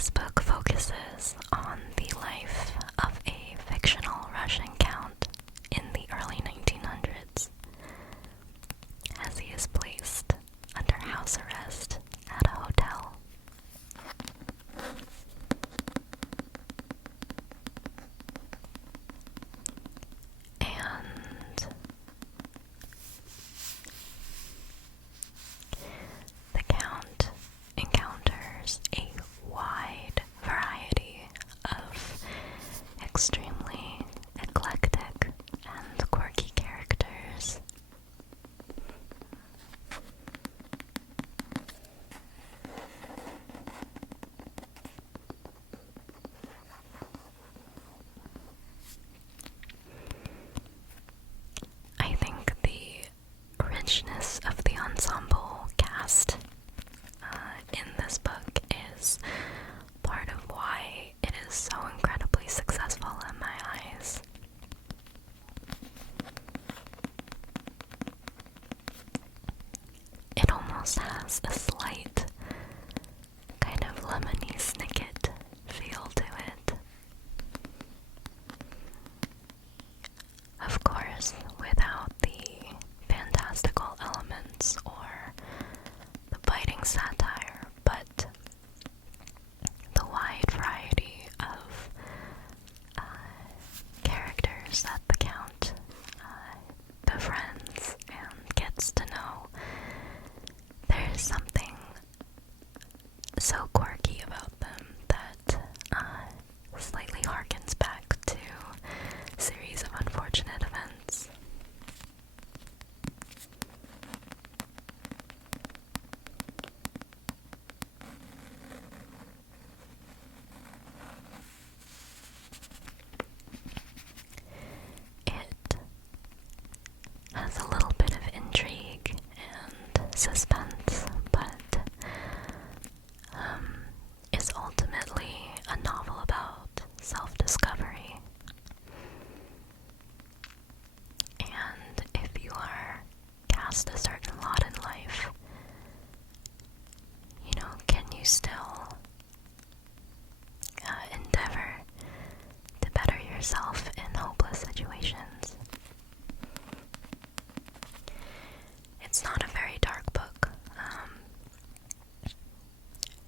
This book focuses on the life of a fictional Russian count in the early 1900s, as he is placed under house arrest at a hotel. And the Count encounters a wide variety of extremely eclectic and quirky characters. I think the richness of the ensemble cast in this book is part of why it is so incredibly successful in my eyes. It almost has a slight kind of lemony snicket feel to it. Of course, without the fantastical elements or the biting satire, but the wide variety of characters that the Count befriends and gets to know. There's something so quirky about them that slightly harkens back to a series of unfortunate events. It has a little bit of intrigue and suspense, but is ultimately a novel about self-discovery. And if you are cast a certain lot in life, can you still endeavor to better yourself in hopeless situations? It's not a very dark book.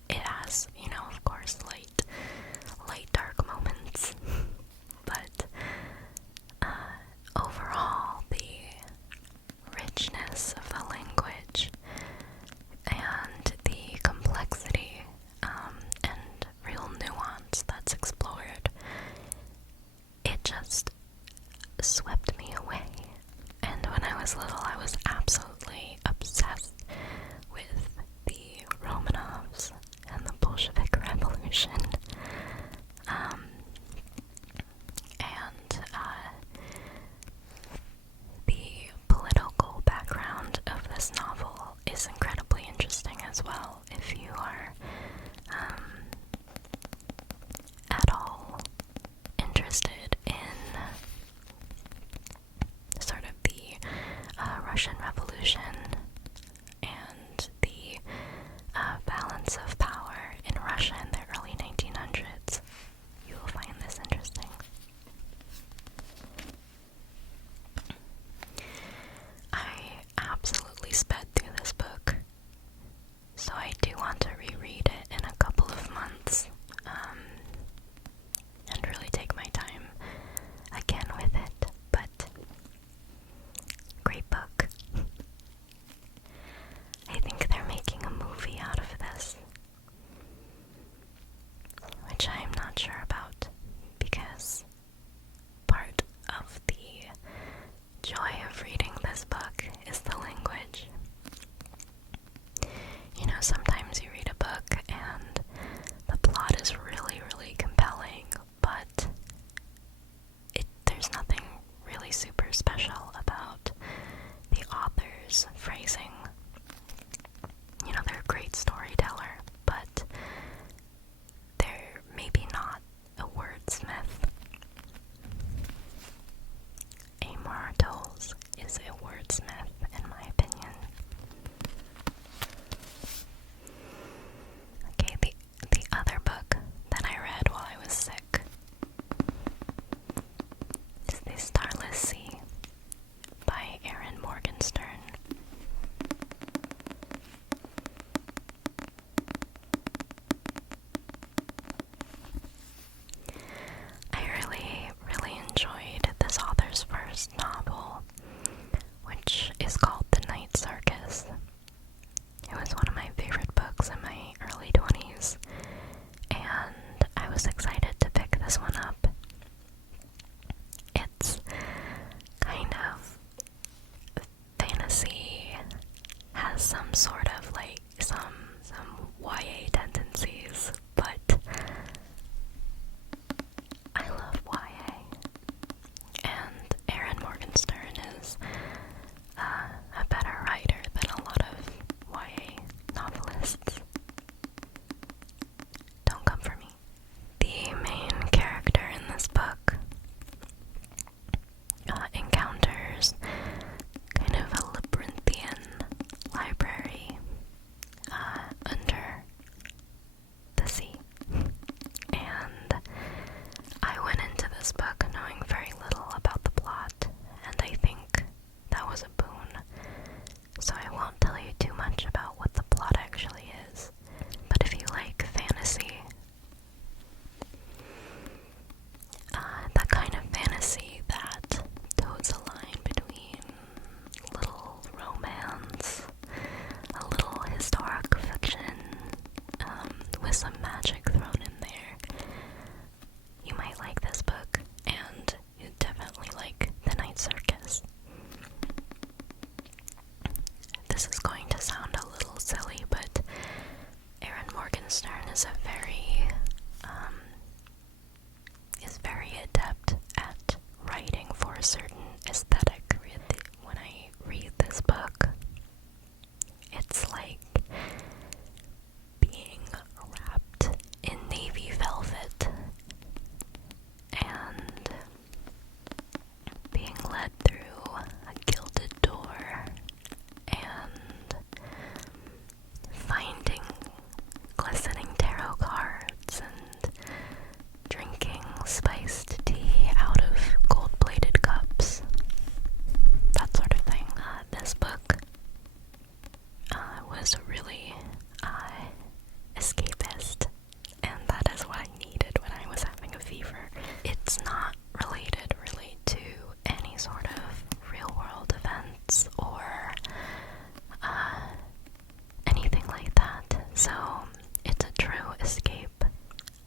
It has, of course, light dark moments, but overall, the richness of the language and the complexity and real nuance that's explored, it just swept me away. And when I was little, I was absolutely obsessed with the Romanovs and the Bolshevik Revolution. And the political background of this novel is incredibly interesting as well. If you are at all interested in sort of the Russian Revolution and the balance of power in Russia in the early 1900s, you will find this interesting. I absolutely sped through this book, so I do want to reread it in a couple of months, and really take my time again with it, but great book. I think they're making a movie out of this, which I'm not sure about, because part of the joy of reading this book is the language. Sometimes you read a book and the plot is really, really compelling, but there's nothing really super special about the author's phrasing. They're a great storyteller, but they're maybe was excited to pick this one up. It's kind of fantasy, has some sort of like some YA tendencies, but I love YA, and Erin Morgenstern is a better writer than a lot of YA novelists. Don't come for me. The main character in this book encounters kind of a labyrinthian library under the sea. And I went into this book knowing very little about the plot, and I think that was a boon. So I won't tell you too much about what the plot actually is. But if you like fantasy, that kind of fantasy that toes a line between little romance, a little historic fiction, with some magic thrown in there, you might like this book, and you definitely like The Night Circus. This is going to sound a little silly, but Erin Morgenstern is very adept at writing for a certain aesthetic. When I read this book, it's like being wrapped in navy velvet and being led through a gilded door and finding glistening tarot cards and drinking spiced tea out of gold-plated cups. That sort of thing. This book was really escapist, and that is what I needed when I was having a fever. It's not related really to any sort of real-world events or anything like that, so it's a true escape.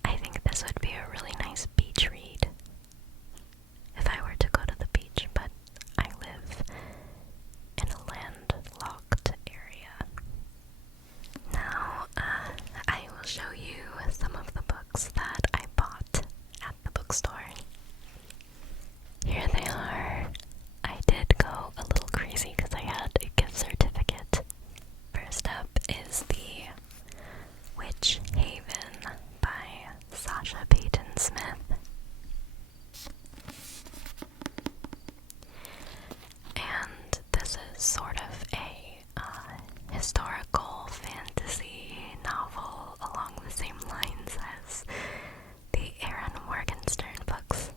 I think this would be a really nice beach read if I were to go to the beach, but I live in a landlocked area. Now, I will show you some of the books that I bought at the bookstore. Here they are. I did go a little crazy because I had a gift certificate. First up is The Witch Haven by Sasha Payton Smith. And this is sort of a historical fantasy novel along the same lines as the Erin Morgenstern books.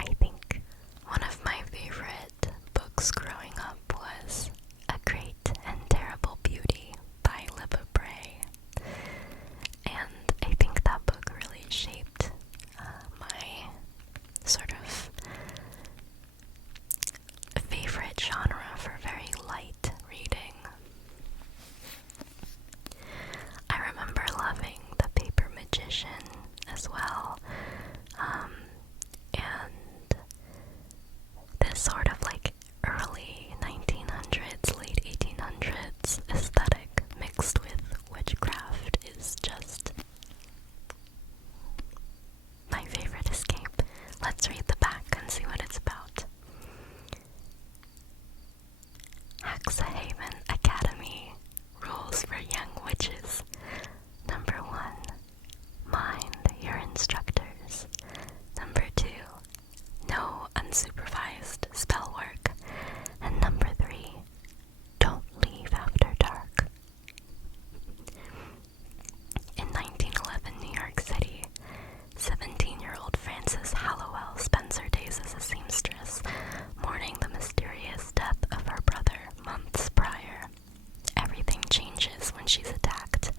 I think one of my favorite books growing up was A Great and Terrible Beauty by Libba Bray. And I think that book really shaped my sort of favorite genre for very light reading. I remember loving The Paper Magician as well, and this sort of like early 1900s, late 1800s aesthetic mixed with witchcraft is just my favorite escape. Let's read the back and see what it's about. Haxahaven Academy. Rules for Young Witches. Number 1. Mind your instructors. Number 2. No unsupervised spell work. And number 3. Don't leave after dark. In 1911 New York City, 17-year-old Frances Hallowell spends her days as a seamstress, mourning the mysterious death of her brother months prior. Everything changes when she's attacked,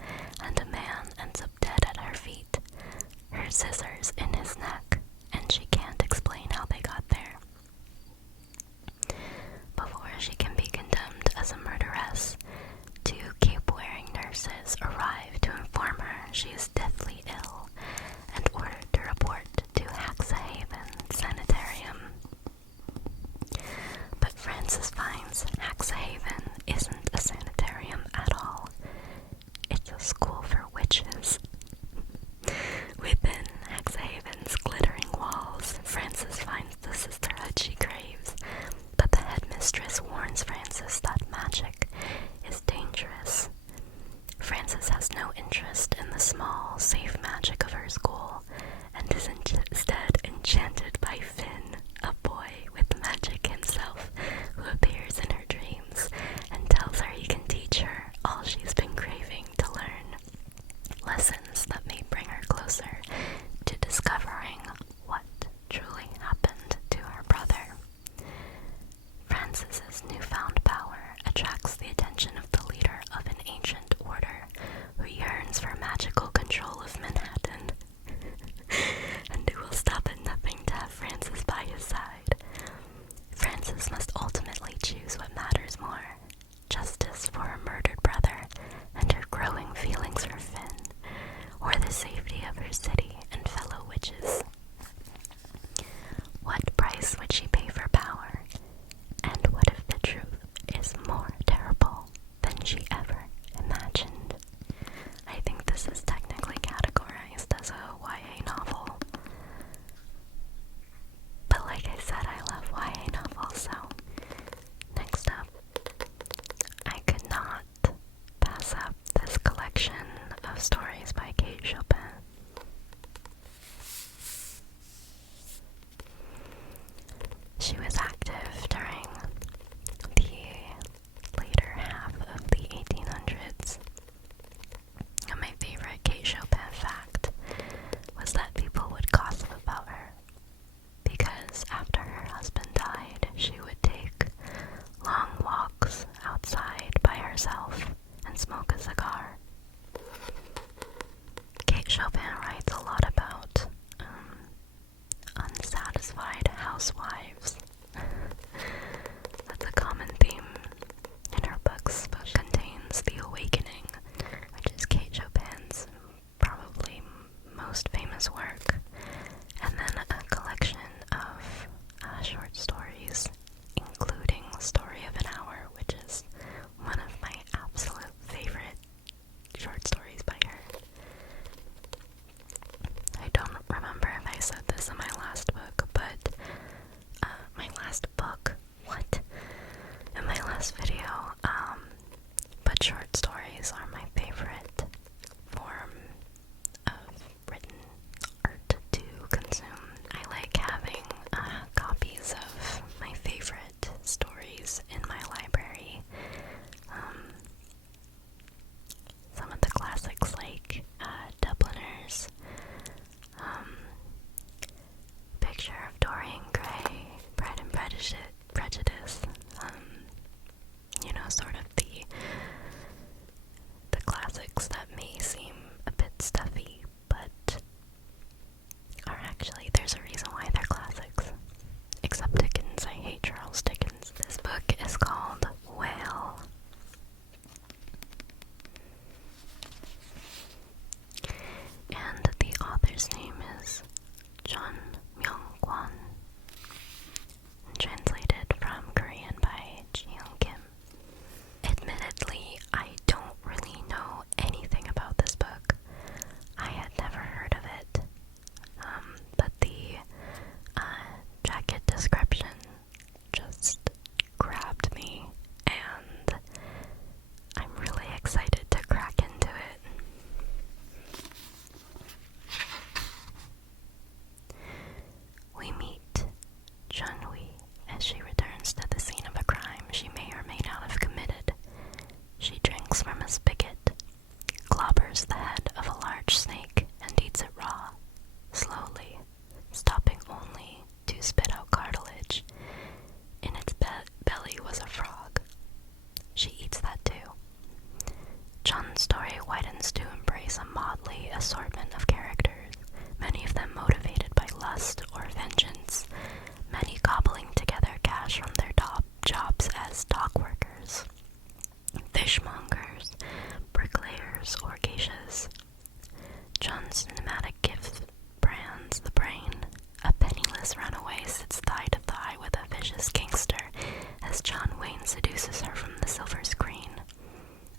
and a man ends up dead at her feet, her scissors in his neck, and she can't explain how they got there. Before she can be condemned as a murderess, 2 cape-wearing nurses arrive to inform her she is deathly ill and ordered to Chopin writes a lot about unsatisfied housewives. That's a common theme in her books. Book contains The Awakening, which is Kate Chopin's probably most famous work, and then a collection of short stories, including Story of an Hour, which is one of my absolute favorite short stories by her. I don't remember if I said this in my last book, but in my last video, but short stories are my favorite form of written art to consume. I like having copies of my favorite stories in my library. Some of the classics like Dubliners, Picture of Dorian Gray, Pride and Prejudice, sort of the classics that may seem a bit stuffy, but are actually, there's a reason why they're classics. Except Dickens, I hate Charles Dickens. This book is called Whale. And the author's name is John Myung-kwon, translated from Korean by Ji-young Kim. Admittedly, I don't really know anything about this book. I had never heard of it, but the jacket description just grabbed me, and I'm really excited to crack into it. We meet Chun-Wi as she returns to the scene of a crime she may or may not have committed. She drinks from a spigot, clobbers the head of a large snake, and eats it raw, slowly, stopping only to spit out cartilage. In its belly was a frog. She eats that too. Chun's story widens to embrace a motley assortment of characters, many of them motivated by lust or vengeance, many cobbling together cash from their jobs as dock workers, fishmongers, bricklayers, or geishas. Chun's cinematic gift brands the brain. A penniless runaway sits thigh to thigh with a vicious gangster as John Wayne seduces her from the silver screen.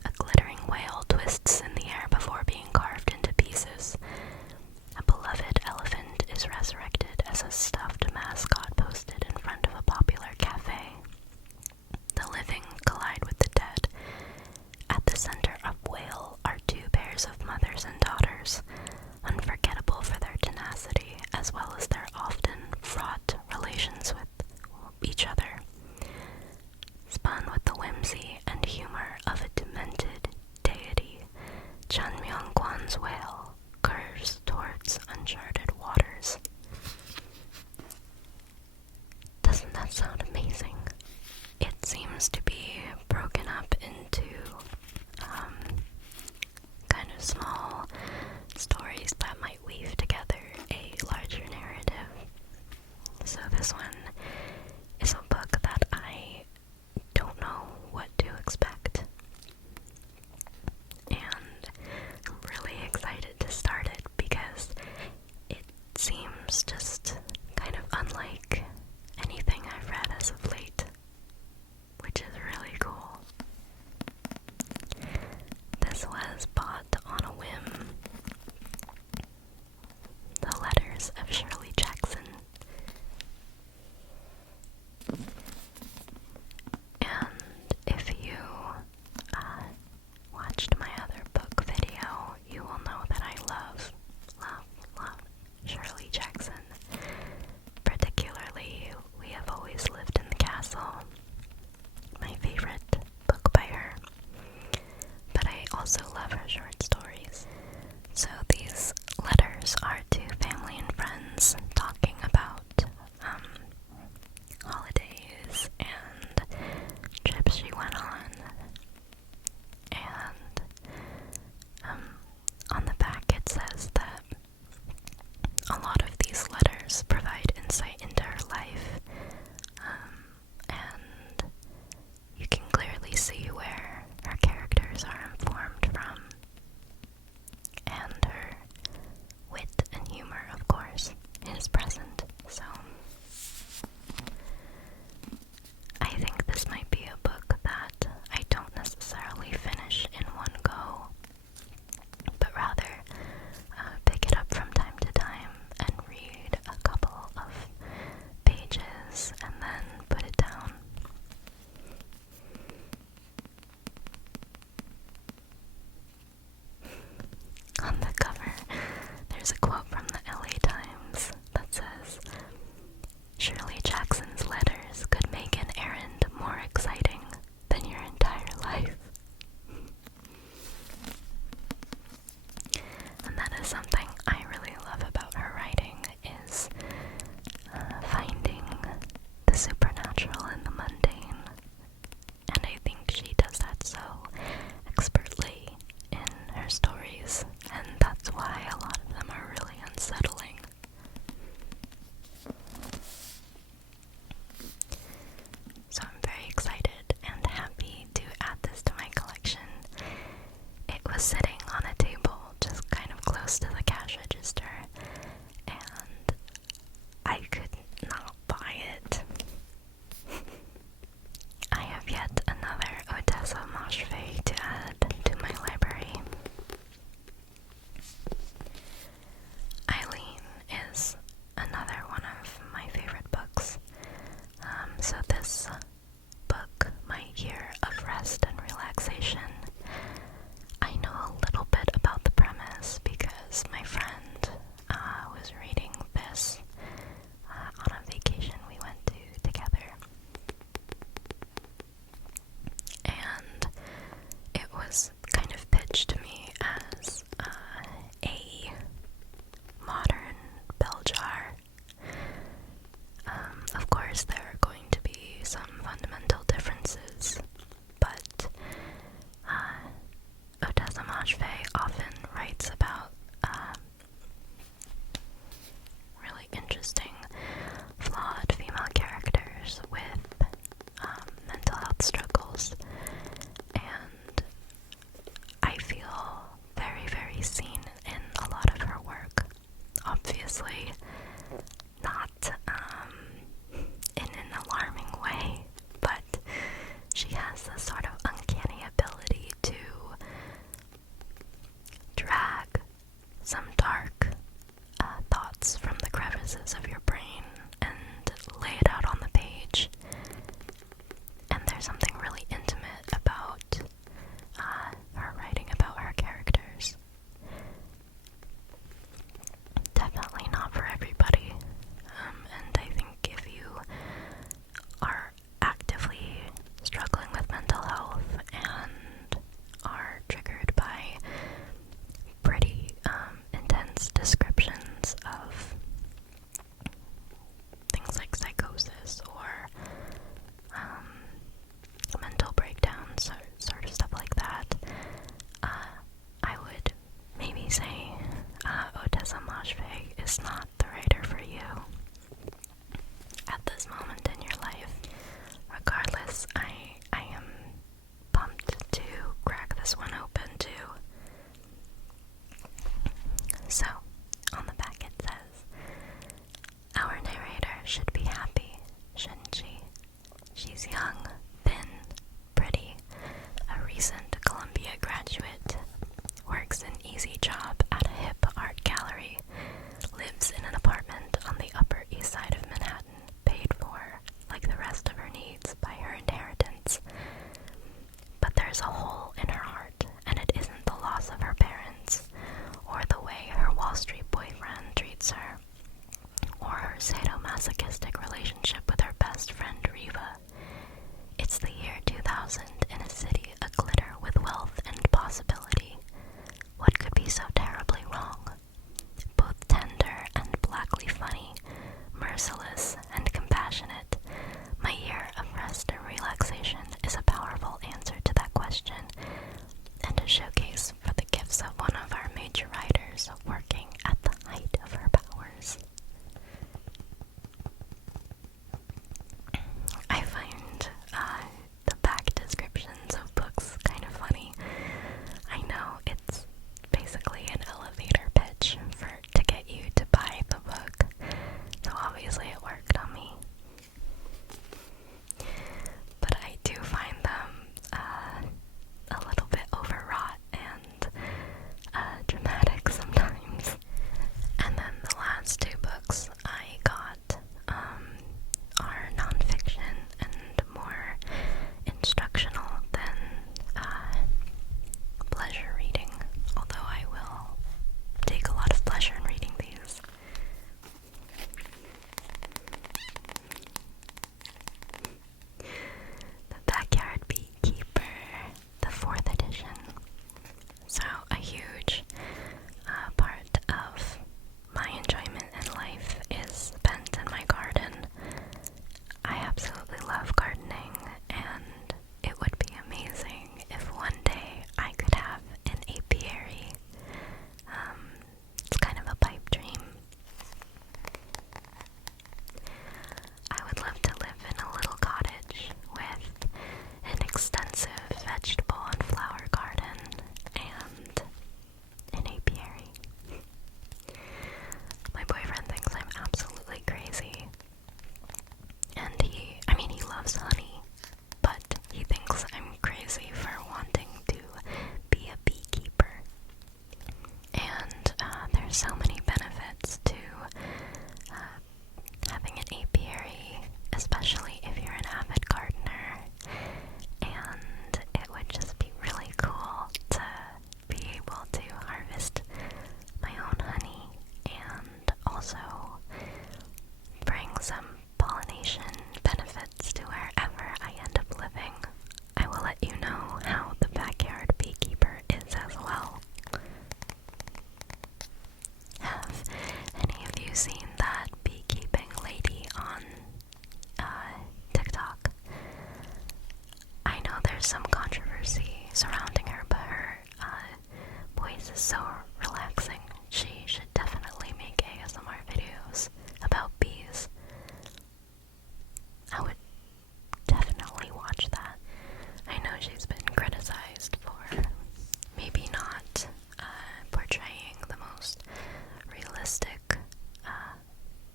A glittering whale twists in the air before being carved into pieces. A beloved elephant is resurrected as a stuffed mascot posted in front of a popular cafe. The living collide with the dead. At the center of Whale are two pairs of mothers and daughters, unforgettable for their tenacity as well as their often fraught relations with each other. Spun with the whimsy and humor of a demented deity, Chun Myung-kwon's Whale curves towards uncharted waters. Doesn't that sound amazing? It seems to be broken up into kind of small stories that might weave together a larger narrative. So this one is a book that I don't know what to expect, and I'm really excited to start it because it seems just kind of unlike anything I've read as of late, which is really cool. This was bought on a whim. The Letters of Shirley Jackson. And if you watched my other book video, you will know that I love Shirley Jackson. Particularly, We Have Always Lived in the Castle, my favorite book by her. But I also love her short stories. So these letters are to family and friends is, and that's why a lot of them are really unsettling. So I'm very excited and happy to add this to my collection. It was sitting on a table just kind of close to the cash register, and I could not buy it. I have yet another Odessa Moshfegh to add to my library. Eileen is another one of my favorite books. So this book, My Year of Rest and Relaxation, I know a little bit about the premise because my friend was reading this on a vacation we went to together. And it was kind of pitched to me as a modern bell jar. Of course, there are going to be some fundamental differences, but Odessa Moshfegh often writes about really interesting, flawed female characters with mental health struggles, and I feel very, very seen in a lot of her work. Obviously, not in an alarming way, but she has this sort of uncanny ability to drag some dark thoughts from the crevices of your brain and lay it out on the page. And there's something really intimate about her writing about her characters. Definitely not for everybody. And I think if you are actively struggling with mental health and are triggered by pretty intense descriptions of things like psychosis or mental breakdowns, or sort of stuff like that, I would maybe say Odessa Moshfegh is not the writer for you at this moment in your life. Regardless, I am pumped to crack this one open too. So, on the back it says, our narrator should be happy, shouldn't she? She's young, thin, pretty, a recent Columbia graduate, works an easy job at a hip art gallery, lives in an apartment on the Upper East Side of Manhattan, paid for, like the rest of her needs, by her inheritance, this is so relaxing. She should definitely make ASMR videos about bees. I would definitely watch that. I know she's been criticized for maybe not portraying the most realistic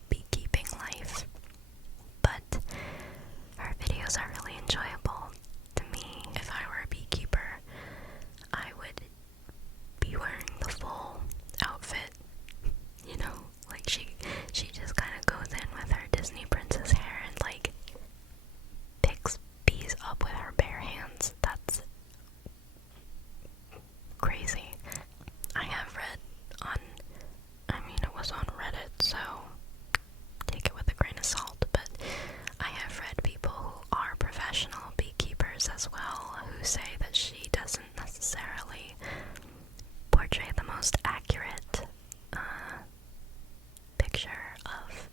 beekeeping life, but her videos are really enjoyable. To me, if I were a beekeeper, I would be wearing the full outfit, you know, like she just kind of goes in with her Disney princess hair and like picks bees up with her bare hands. That's crazy. I have read it was on Reddit, so take it with a grain of salt, but I have read people who are professional beekeepers as well who say that she doesn't necessarily portray the most accurate picture of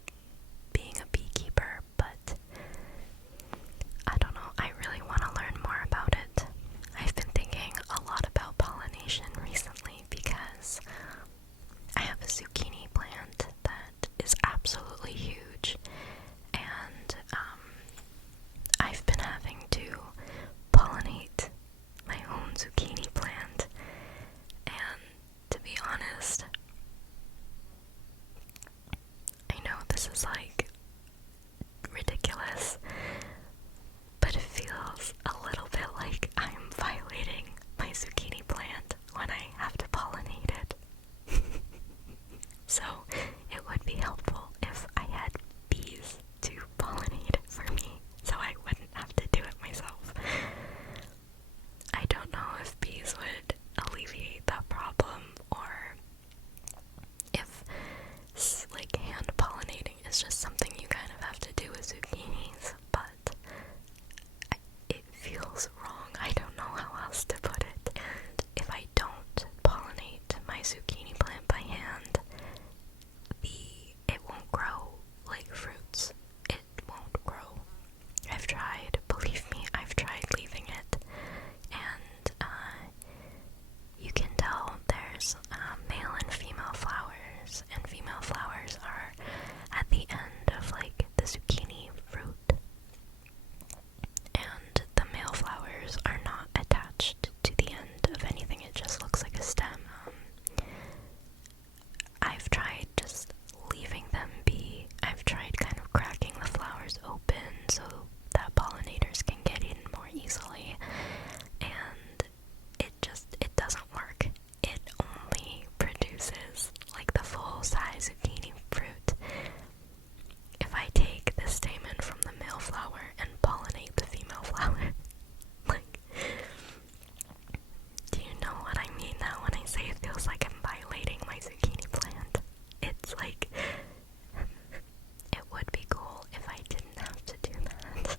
being a beekeeper, but I don't know, I really want to learn more about it. I've been thinking a lot about pollination recently because I have a zucchini plant that is absolutely huge, and I've been having to pollinate my own zucchini plant, and to be honest, I know this is like ridiculous, but it feels a little bit like I'm violating my zucchini plant when I have to pollinate it. So it would be helpful if I had bees to pollinate for me, so I wouldn't have to do it myself. I don't know if bees would alleviate that problem, or if like hand pollinating is just something you kind of have to do with zucchinis, but it feels wrong. I don't know how else to put it. And if I don't pollinate my zucchini plant by hand, it won't grow like fruits. It won't grow. I've tried, believe me, I've tried leaving it, and you can tell there's male and female flowers, and female flowers are at the end of like the zucchini fruit, and the male flowers are not attached to the end of anything. It just looks like a stem. I've tried just leaving them be. I've tried kind of cracking the flowers open so that pollinators can get in more easily, and it doesn't work. It only produces like the full size zucchini fruit. If I take the stamen from the male flower and pollinate the female flower, like, do you know what I mean now when I say it feels like I'm violating my zucchini plant? It's like, it would be cool if I didn't have to do that.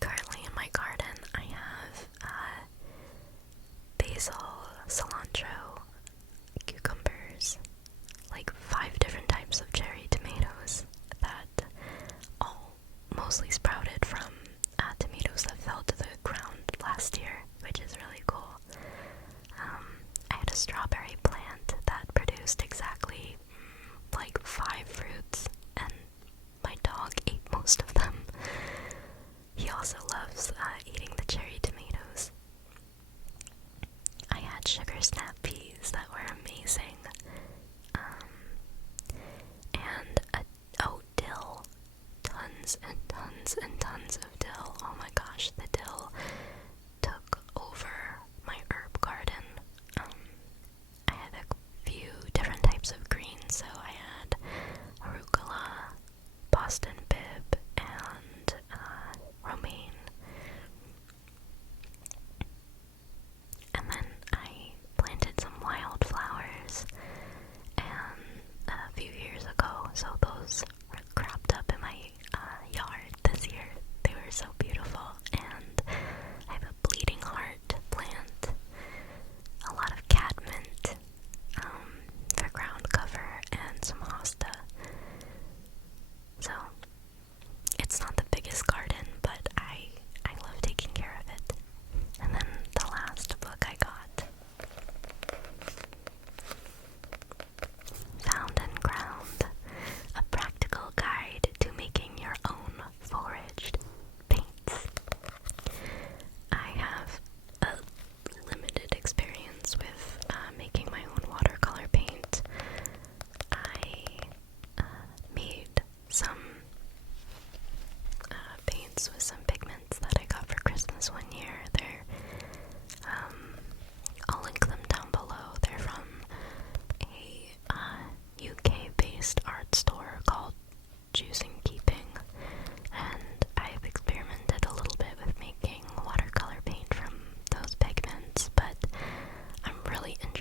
Currently in my garden, I have basil, cilantro, cucumbers, like 5 different types of cherry tomatoes that all mostly sprouted from tomatoes that fell to the ground last year, which is really cool. I had a strawberry plant that produced exactly like 5 fruits, and my dog ate most of them. He also loves eating the cherry tomatoes. I had sugar snap peas that were amazing. Dill. Tons and tons and tons of dill. Oh my gosh, the dill took over my herb garden. really